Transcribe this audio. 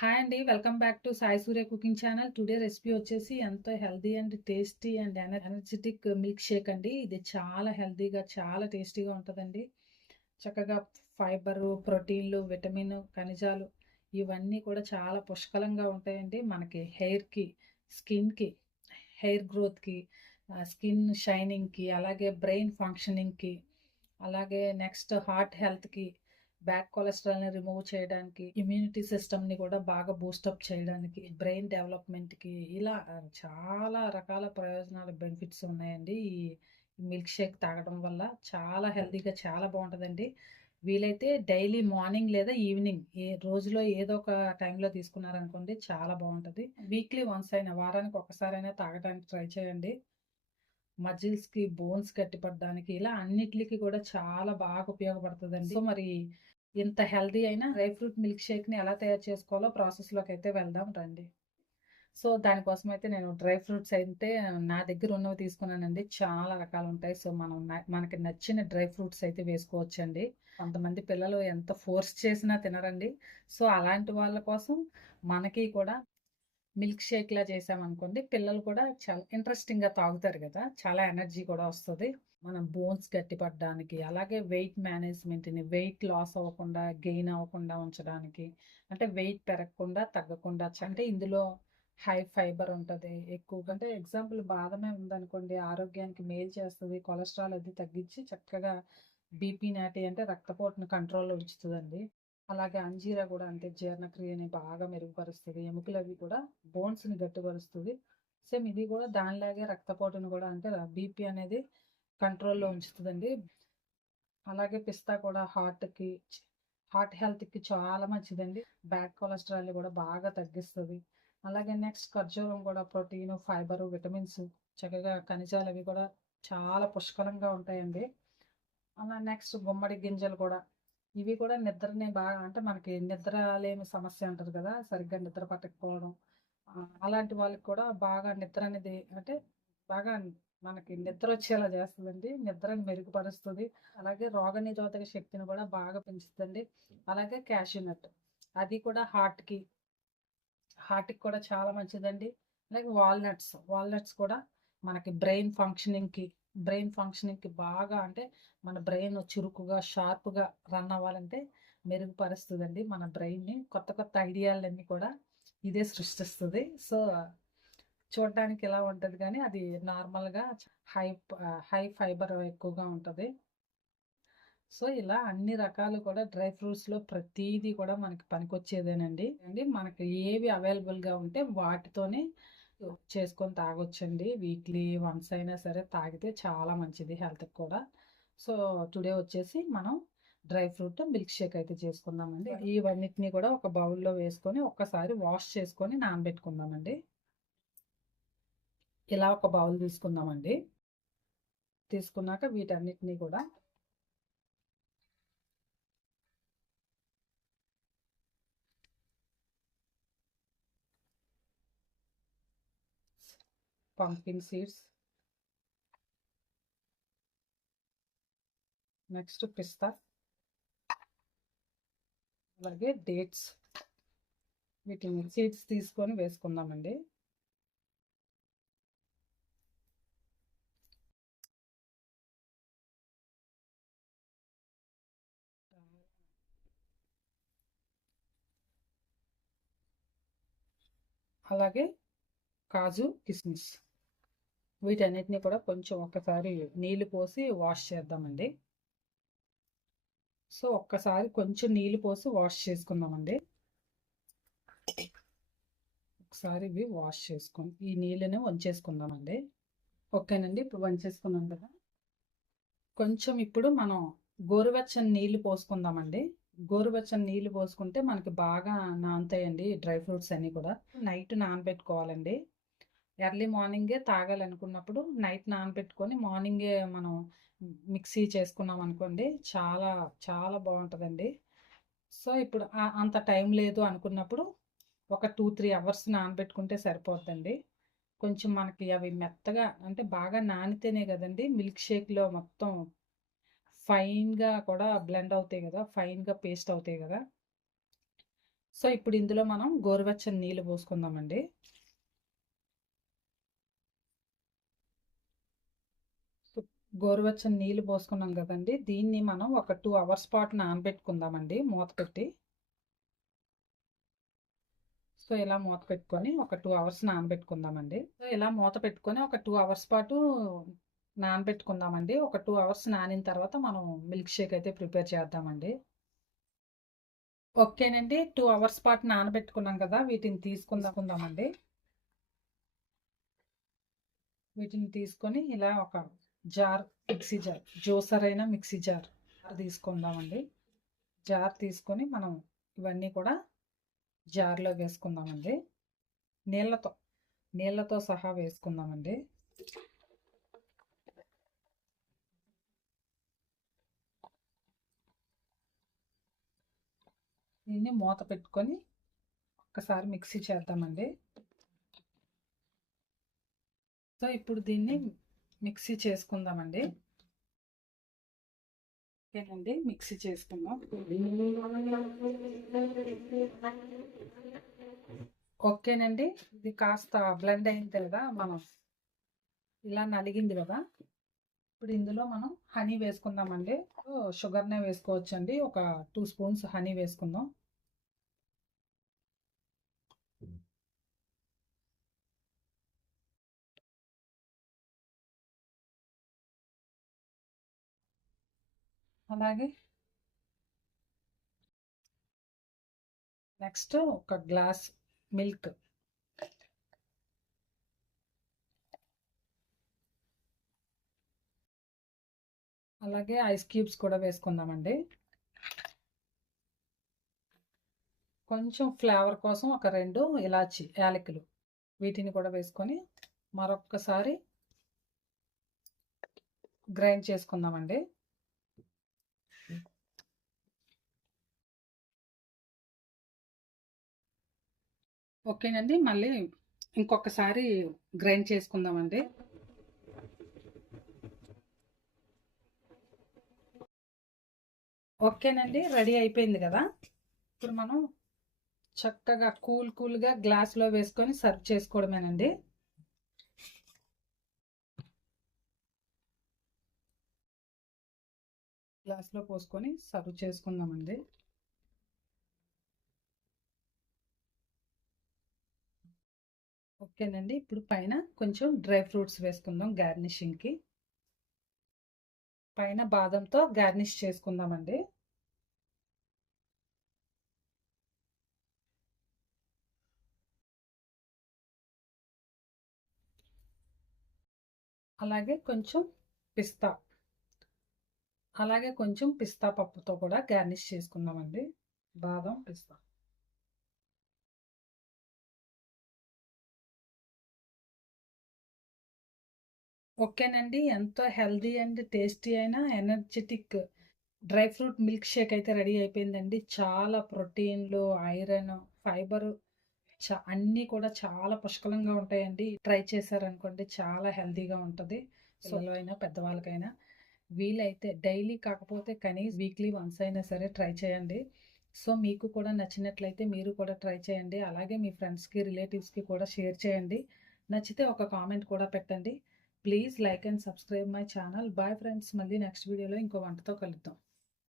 Hi అండి welcome back to Sai Surya cooking channel today recipe వచ్చేసి ఎంతో healthy and tasty and energetic milkshake అండి. ఇది చాలా హెల్దీగా చాలా టేస్టీగా ఉంటుందండి. చక్కగా ఫైబరు ప్రోటీన్లు విటమిన్ ఖనిజాలు ఇవన్నీ కూడా చాలా పుష్కలంగా ఉంటాయండి. మనకి హెయిర్కి స్కిన్కి హెయిర్ గ్రోత్కి స్కిన్ షైనింగ్కి అలాగే బ్రెయిన్ ఫంక్షనింగ్కి అలాగే నెక్స్ట్ హార్ట్ హెల్త్కి బ్యాడ్ కొలెస్ట్రాల్ని రిమూవ్ చేయడానికి ఇమ్యూనిటీ సిస్టమ్ని కూడా బాగా బూస్టప్ చేయడానికి బ్రెయిన్ డెవలప్మెంట్కి ఇలా చాలా రకాల ప్రయోజనాలు బెనిఫిట్స్ ఉన్నాయండి. ఈ మిల్క్ షేక్ తాగడం వల్ల చాలా హెల్తీగా చాలా బాగుంటుందండి. వీలైతే డైలీ మార్నింగ్ లేదా ఈవినింగ్ ఏ రోజులో ఏదో ఒక టైంలో తీసుకున్నారనుకోండి చాలా బాగుంటుంది. వీక్లీ వన్స్ అయినా వారానికి ఒకసారైనా తాగడానికి ట్రై చేయండి. మజిల్స్కి బోన్స్ గట్టిపడడానికి ఇలా అన్నిటికి కూడా చాలా బాగా ఉపయోగపడుతుందండి. సో మరి ఇంత హెల్దీ అయిన డ్రై ఫ్రూట్ మిల్క్ షేక్ని ఎలా తయారు చేసుకోవాలో ప్రాసెస్లోకి అయితే వెళ్దాం రండి. సో దానికోసం అయితే నేను డ్రై ఫ్రూట్స్ అయితే నా దగ్గర ఉన్నవి తీసుకున్నానండి. చాలా రకాలు ఉంటాయి సో మనం మనకి నచ్చిన డ్రై ఫ్రూట్స్ అయితే వేసుకోవచ్చండి. కొంతమంది పిల్లలు ఎంత ఫోర్స్ చేసినా తినరండి. సో అలాంటి వాళ్ళ కోసం మనకి కూడా మిల్క్ షేక్లా చేసామనుకోండి పిల్లలు కూడా చాలా ఇంట్రెస్టింగ్గా తాగుతారు కదా చాలా ఎనర్జీ కూడా వస్తుంది. మనం బోన్స్ గట్టిపడడానికి అలాగే వెయిట్ మేనేజ్మెంట్ని వెయిట్ లాస్ అవ్వకుండా గెయిన్ అవ్వకుండా ఉంచడానికి అంటే వెయిట్ పెరగకుండా తగ్గకుండా అంటే ఇందులో హై ఫైబర్ ఉంటుంది. ఎక్కువగా అంటే ఎగ్జాంపుల్ బాదమే ఉందనుకోండి ఆరోగ్యానికి మేలు చేస్తుంది కొలెస్ట్రాల్ అది తగ్గించి చక్కగా బీపీ నాటి అంటే రక్తపోటును కంట్రోల్లో ఉంచుతుందండి. అలాగే అంజీరా కూడా అంతే జీర్ణక్రియని బాగా మెరుగుపరుస్తుంది ఎముకలు అవి కూడా బోన్స్ని గట్టిపరుస్తుంది. సేమ్ ఇది కూడా దానిలాగే రక్తపోటును కూడా అంటే బీపీ అనేది కంట్రోల్లో ఉంచుతుందండి. అలాగే పిస్తా కూడా హార్ట్కి హార్ట్ హెల్త్కి చాలా మంచిదండి. బ్యాడ్ కొలెస్ట్రాల్ని కూడా బాగా తగ్గిస్తుంది. అలాగే నెక్స్ట్ ఖర్జూరం కూడా ప్రోటీన్ ఫైబర్ విటమిన్స్ చక్కగా ఖనిజాలు అవి కూడా చాలా పుష్కలంగా ఉంటాయండి. అలా నెక్స్ట్ గుమ్మడి గింజలు కూడా ఇవి కూడా నిద్రని బాగా అంటే మనకి నిద్ర లేని సమస్య అంటారు కదా సరిగ్గా నిద్ర పట్టకపోవడం. అలాంటి వాళ్ళకి కూడా బాగా నిద్ర అనేది అంటే బాగా మనకి నిద్ర వచ్చేలా చేస్తుందండి. నిద్రని మెరుగుపరుస్తుంది. అలాగే రోగనిరోధక శక్తిని కూడా బాగా పెంచుతుంది అలాగే క్యాషూనట్. అది కూడా హార్ట్కి హార్ట్కి కూడా చాలా మంచిదండి. అలాగే వాల్నట్స్. వాల్నట్స్ కూడా మనకి బ్రెయిన్ ఫంక్షనింగ్కి బ్రెయిన్ ఫంక్షనింగ్కి బాగా అంటే మన బ్రెయిన్ చురుకుగా షార్ప్గా రన్ అవ్వాలంటే మెరుగుపరుస్తుందండి మన బ్రెయిన్ని. కొత్త కొత్త ఐడియాలన్నీ కూడా ఇదే సృష్టిస్తుంది. సో చూడడానికి ఎలా ఉంటుంది కానీ అది నార్మల్గా హై హై ఫైబర్ ఎక్కువగా ఉంటుంది. సో ఇలా అన్ని రకాలు కూడా డ్రై ఫ్రూట్స్లో ప్రతీది కూడా మనకి పనికొచ్చేదేనండి. అండి మనకి ఏవి అవైలబుల్గా ఉంటే వాటితోనే చేసుకొని తాగొచ్చండి. వీక్లీ వన్స్ అయినా సరే తాగితే చాలా మంచిది హెల్త్కి కూడా. సో టుడే వచ్చేసి మనం డ్రై ఫ్రూట్ మిల్క్ షేక్ అయితే చేసుకుందామండి. ఇవన్నిటిని కూడా ఒక బౌల్లో వేసుకొని ఒక్కసారి వాష్ చేసుకొని నానబెట్టుకుందామండి. ఇలా ఒక బౌల్ తీసుకుందామండి. తీసుకున్నాక వీటన్నిటినీ కూడా పంకిన్ సీడ్స్ నెక్స్ట్ పిస్తా అలాగే డేట్స్ వీటిని సీడ్స్ తీసుకొని వేసుకుందామండి. అలాగే కాజు కిస్మిస్. వీటన్నిటిని కూడా కొంచెం ఒక్కసారి నీళ్ళు పోసి వాష్ చేద్దామండి. సో ఒక్కసారి కొంచెం నీళ్ళు పోసి వాష్ చేసుకుందామండి. ఒకసారి ఇవి వాష్ చేసుకుని ఈ నీళ్ళని వంచేసుకుందామండి. ఓకేనండి ఇప్పుడు వంచేసుకున్నాం కదా. కొంచెం ఇప్పుడు మనం గోరువెచ్చని నీళ్ళు పోసుకుందామండి. గోరువెచ్చని నీళ్ళు పోసుకుంటే మనకి బాగా నానుతాయండి డ్రై ఫ్రూట్స్ అన్నీ కూడా. నైట్ నానబెట్టుకోవాలండి. ఎర్లీ మార్నింగే తాగాలనుకున్నప్పుడు నైట్ నానబెట్టుకొని మార్నింగే మనం మిక్సీ చేసుకున్నాం అనుకోండి చాలా చాలా బాగుంటుందండి. సో ఇప్పుడు అంత టైం లేదు అనుకున్నప్పుడు ఒక టూ త్రీ అవర్స్ నానబెట్టుకుంటే సరిపోద్దండి. కొంచెం మనకి అవి మెత్తగా అంటే బాగా నానితేనే కదండి మిల్క్ షేక్లో మొత్తం ఫైన్గా కూడా బ్లెండ్ అవుతాయి కదా ఫైన్గా పేస్ట్ అవుతాయి కదా. సో ఇప్పుడు ఇందులో మనం గోరువెచ్చని నీళ్ళు పోసుకుందామండి. గోరువెచ్చని నీళ్ళు పోసుకున్నాం కదండి. దీన్ని మనం ఒక టూ అవర్స్ పాటు నానబెట్టుకుందామండి మూత పెట్టి. సో ఇలా మూత పెట్టుకొని ఒక టూ అవర్స్ నానబెట్టుకుందామండి. సో ఇలా మూత పెట్టుకొని ఒక టూ అవర్స్ పాటు నానబెట్టుకుందామండి ఒక టూ అవర్స్ నానిన తర్వాత మనం మిల్క్ షేక్ అయితే ప్రిపేర్ చేద్దామండి. ఓకేనండి. టూ అవర్స్ పాటు నానబెట్టుకున్నాం కదా వీటిని తీసుకుందామండి. వీటిని తీసుకొని ఇలా ఒక జార్ మిక్సీ జార్ జ్యూసర్ అయినా మిక్సీ జార్ తీసుకుందామండి. జార్ తీసుకొని మనం ఇవన్నీ కూడా జార్లో వేసుకుందామండి. నీళ్ళతో నీళ్ళతో సహా వేసుకుందామండి. దీన్ని మూత పెట్టుకొని ఒక్కసారి మిక్సీ చేద్దామండి. సో ఇప్పుడు దీన్ని మిక్సీ చేసుకుందామండి. ఓకేనండి మిక్సీ చేసుకుందాం. ఓకేనండి ఇది కాస్త బ్లెండ్ అయింది కదా మనం ఇలా నలిగింది కదా. ఇప్పుడు ఇందులో మనం హనీ వేసుకుందామండి. షుగర్నే వేసుకోవచ్చండి. ఒక టూ స్పూన్స్ హనీ వేసుకుందాం. అలాగే. నెక్స్ట్ ఒక గ్లాస్ మిల్క్. అలాగే ఐస్ క్యూబ్స్ కూడా వేసుకుందామండి. కొంచెం ఫ్లేవర్ కోసం ఒక రెండు ఇలాచి యాలకులు వీటిని కూడా వేసుకొని మరొక్కసారి గ్రైండ్ చేసుకుందామండి. ఓకేనండి. మళ్ళీ ఇంకొకసారి గ్రైండ్ చేసుకుందామండి. ఓకేనండి. రెడీ అయిపోయింది కదా? ఇప్పుడు మనం చక్కగా కూల్ కూల్గా గ్లాస్లో వేసుకొని సర్వ్ చేసుకోవడమేనండి. గ్లాస్లో పోసుకొని సర్వ్ చేసుకుందామండి. ఓకేనండి. ఇప్పుడు పైన కొంచెం డ్రై ఫ్రూట్స్ వేసుకుందాం గార్నిషింగ్కి. పైన బాదంతో గార్నిష్ చేసుకుందామండి. అలాగే కొంచెం పిస్తా. అలాగే కొంచెం పిస్తా పప్పుతో కూడా గార్నిష్ చేసుకుందామండి. బాదం పిస్తా. ఓకేనండి. ఎంతో హెల్దీ అండ్ టేస్టీ అయిన energetic dry fruit milk shake అయితే రెడీ అయిపోయిందండి. చాలా ప్రోటీన్లు ఐరన్ ఫైబర్ చా అన్నీ కూడా చాలా పుష్కలంగా ఉంటాయండి. ట్రై చేశారనుకోండి చాలా హెల్దీగా ఉంటుంది. సోలో అయినా పెద్దవాళ్ళకైనా వీలైతే డైలీ కాకపోతే కనీసం వీక్లీ వన్స్ అయినా సరే ట్రై చేయండి. సో మీకు కూడా నచ్చినట్లయితే మీరు కూడా ట్రై చేయండి. అలాగే మీ ఫ్రెండ్స్కి రిలేటివ్స్కి కూడా షేర్ చేయండి. నచ్చితే ఒక కామెంట్ కూడా పెట్టండి. Please like and subscribe my channel. Bye friends మళ్ళీ నెక్స్ట్ వీడియోలో ఇంకో వంటతో కలుద్దాం.